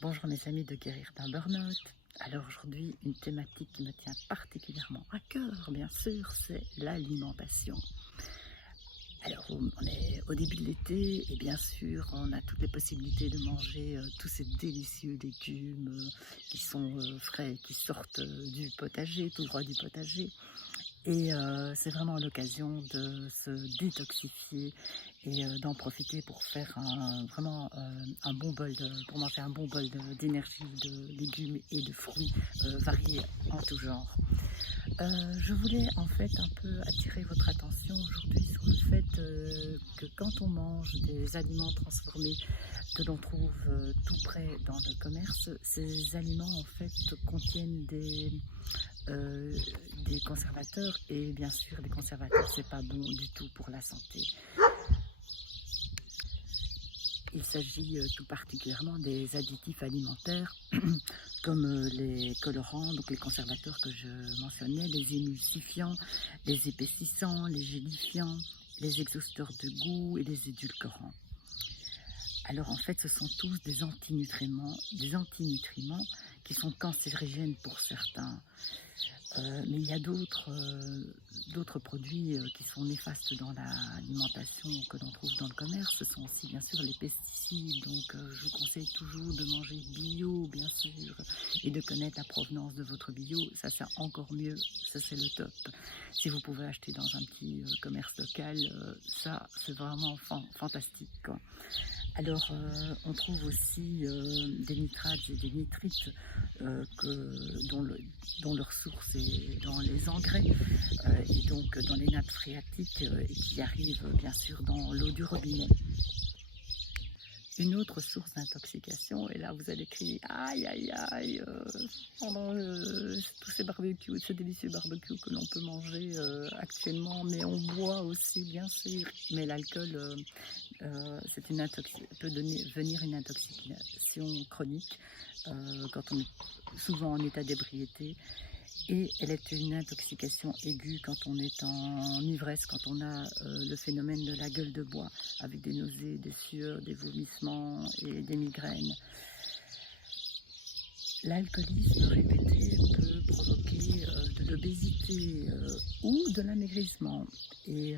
Bonjour mes amis de Guérir d'un Burn-out. Alors aujourd'hui, une thématique qui me tient particulièrement à cœur, bien sûr, c'est l'alimentation. Alors on est au début de l'été et bien sûr on a toutes les possibilités de manger tous ces délicieux légumes qui sont frais, qui sortent du potager, tout droit du potager. Et c'est vraiment l'occasion de se détoxifier et d'en profiter pour faire vraiment un bon pour manger un bon bol d'énergie, de légumes et de fruits variés en tout genre. Je voulais en fait un peu attirer votre attention aujourd'hui sur le fait que quand on mange des aliments transformés que l'on trouve tout près dans le commerce, ces aliments en fait contiennent euh, des conservateurs et bien sûr les conservateurs c'est pas bon du tout pour la santé. Il s'agit tout particulièrement des additifs alimentaires comme les colorants, donc les conservateurs que je mentionnais, les émulsifiants, les épaississants, les gélifiants, les exhausteurs de goût et les édulcorants. Alors en fait ce sont tous des antinutriments qui sont cancérigènes pour certains. Mais il y a d'autres produits qui sont néfastes dans l'alimentation que l'on trouve dans le commerce. Ce sont aussi bien sûr les pesticides. Donc je vous conseille toujours de manger bio, bien sûr, et de connaître la provenance de votre bio. Ça c'est encore mieux, ça c'est le top. Si vous pouvez acheter dans un petit commerce local, ça c'est vraiment fantastique, quoi. Alors, on trouve aussi des nitrates et des nitrites dont leur source est dans les engrais et donc dans les nappes phréatiques et qui arrivent bien sûr dans l'eau du robinet. Une autre source d'intoxication, et là vous allez crier aïe aïe aïe pendant tous ces barbecues, ces délicieux barbecues que l'on peut manger actuellement, mais on boit aussi bien sûr, mais l'alcool peut venir une intoxication chronique quand on est souvent en état d'ébriété. Et elle est une intoxication aiguë quand on est en ivresse, quand on a le phénomène de la gueule de bois, avec des nausées, des sueurs, des vomissements et des migraines. L'alcoolisme répété peut provoquer de l'obésité ou de l'amaigrissement et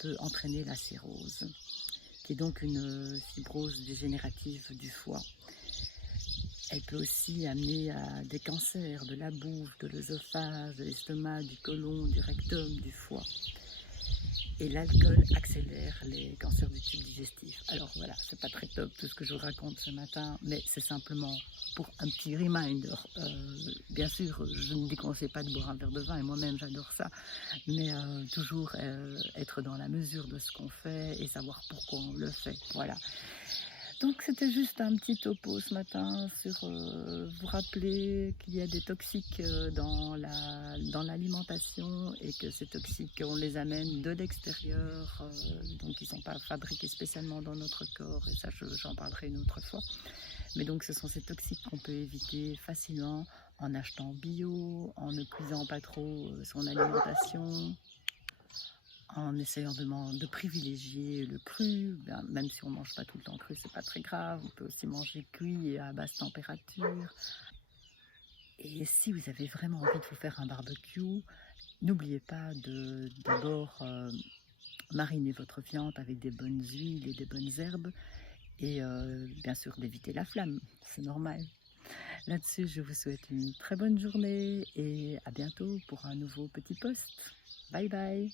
peut entraîner la cirrhose, qui est donc une fibrose dégénérative du foie. Elle peut aussi amener à des cancers de la bouche, de l'œsophage, de l'estomac, du côlon, du rectum, du foie. Et l'alcool accélère les cancers du tube digestif. Alors voilà, c'est pas très top tout ce que je vous raconte ce matin, mais c'est simplement pour un petit reminder. Bien sûr, je ne déconseille pas de boire un verre de vin, et moi-même j'adore ça, mais toujours être dans la mesure de ce qu'on fait et savoir pourquoi on le fait. Voilà. Donc c'était juste un petit topo ce matin sur vous rappeler qu'il y a des toxiques dans l'alimentation et que ces toxiques on les amène de l'extérieur, donc ils ne sont pas fabriqués spécialement dans notre corps, et ça j'en parlerai une autre fois. Mais donc ce sont ces toxiques qu'on peut éviter facilement en achetant bio, en ne cuisant pas trop son alimentation, en essayant de privilégier le cru, même si on ne mange pas tout le temps cru, c'est pas très grave, on peut aussi manger cuit et à basse température. Et si vous avez vraiment envie de vous faire un barbecue, n'oubliez pas de d'abord mariner votre viande avec des bonnes huiles et des bonnes herbes et bien sûr d'éviter la flamme, c'est normal. Là-dessus, je vous souhaite une très bonne journée et à bientôt pour un nouveau petit post. Bye bye!